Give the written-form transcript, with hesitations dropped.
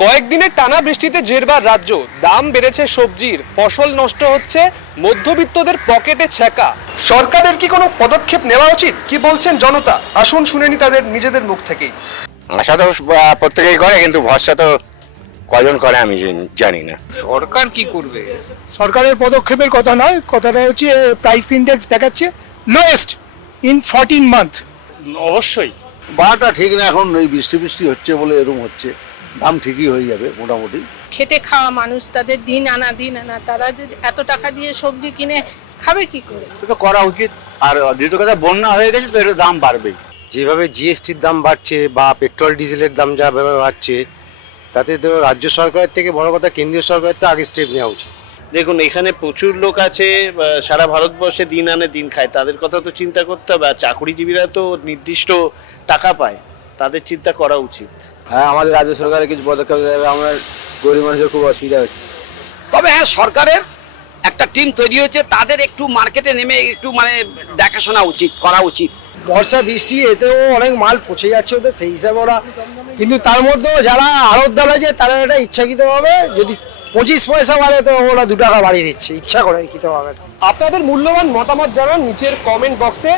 কয়েকদিনের টানা বৃষ্টিতে জেরবার রাজ্য, দাম বেড়েছে সবজির, ফসল নষ্ট হচ্ছে, মধ্যবিত্তদের পকেটে ছ্যাঁকা। সরকারের কি কোনো পদক্ষেপ নেওয়া উচিত? কি বলছেন জনতা, আসুন শুনে নি তাদের নিজেদের মুখ থেকেই। আশা তো প্রত্যেকেই করে, কিন্তু ভরসা তো কজন করে আমি জানি না। সরকার কি করবে? সরকারের পদক্ষেপের কথা নয়, কথাটা হচ্ছে প্রাইস ইন্ডেক্স দেখাচ্ছে লোয়েস্ট ইন 14 মান্থ। অবশ্যই বাটা ঠিক না, এখন এই বৃষ্টি বৃষ্টি হচ্ছে বলে এরকম হচ্ছে, দাম ঠিকই হয়ে যাবে মোটামুটি। খেটে খাওয়া মানুষ, তাদের দিন আনা তারা যদি এত টাকা দিয়ে সবজি কিনে খাবে কি করে? তো করা উচিত। আর দ্বিতীয় কথা, বন্যা হয়ে গেছে তো এর দাম বাড়বেই। যেভাবে জিএসটির দাম বাড়ছে বা পেট্রোল ডিজেলের দাম যাভাবে বাড়ছে, তাতে তো রাজ্য সরকারের থেকে বড় কথা কেন্দ্রীয় সরকারের তো আগে স্টেপ নেওয়া উচিত। দেখুন, এখানে প্রচুর লোক আছে, সারা ভারতবর্ষে দিন আনে দিন খায়, তাদের কথা তো চিন্তা করতে হবে। আর চাকরিজীবীরা তো নির্দিষ্ট টাকা পায়, তাদের চিন্তা করা উচিত। হ্যাঁ, আমাদের রাজ্য সরকারের কিছু পদক্ষেপ দেবে, আমরা গরিব মানুষের খুব অসুবিধা হচ্ছে। তবে হ্যাঁ, সরকারের একটা টিম তৈরি হয়েছে, তাদের একটু মার্কেটে নেমে একটু দেখাশোনা উচিত, করা উচিত। বর্ষা বৃষ্টি এতেও অনেক মাল পচে যাচ্ছে ওদের, সেই হিসাবে ওরা, কিন্তু তার মধ্যেও যারা আড়তদার আছে তারা এটা ইচ্ছাকৃতভাবে যদি 25 পয়সা বাড়ে তো ওরা 2 টাকা বাড়িয়ে দিচ্ছে ইচ্ছা করে ইচ্ছাকৃতভাবে। আপনাদের মূল্যবান মতামত জানান নিচের কমেন্ট বক্সে।